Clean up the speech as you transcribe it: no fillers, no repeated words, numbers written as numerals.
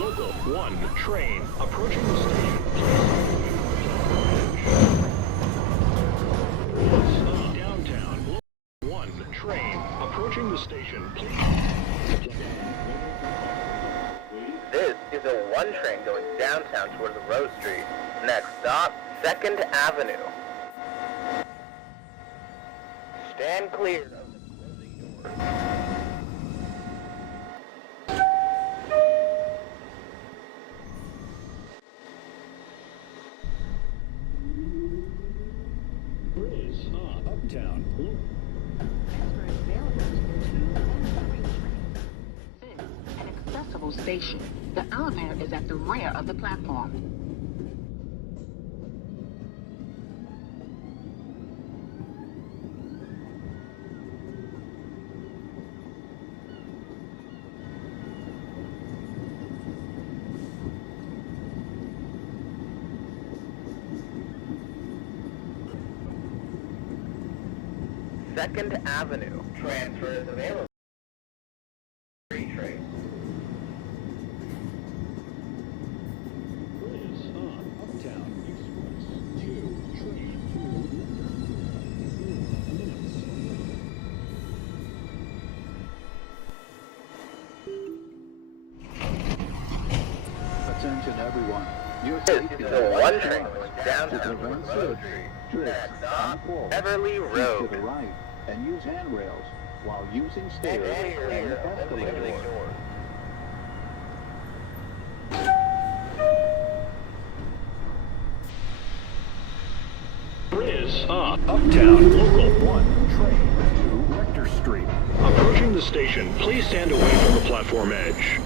Local 1 train approaching the station. Downtown. Local 1 train approaching the station. This is a 1 train going downtown towards the Rose Street. Next stop, 2nd Avenue. Stand clear of the closing doors. Uptown. An accessible station. The elevator is at the rear of the platform. Second Avenue. Transfer is available. Train. Uptown Express 2 train minutes. Attention everyone. Your This safety is a 1 train going downtown to towards prevent Rose surgery. Street. Next stop, Beverly To Road. the right and use handrails while using stairs Stand clear and of the closing escalators. doors. Uptown Local 1 train to Rector Street. Approaching the station, please stand away from the platform edge.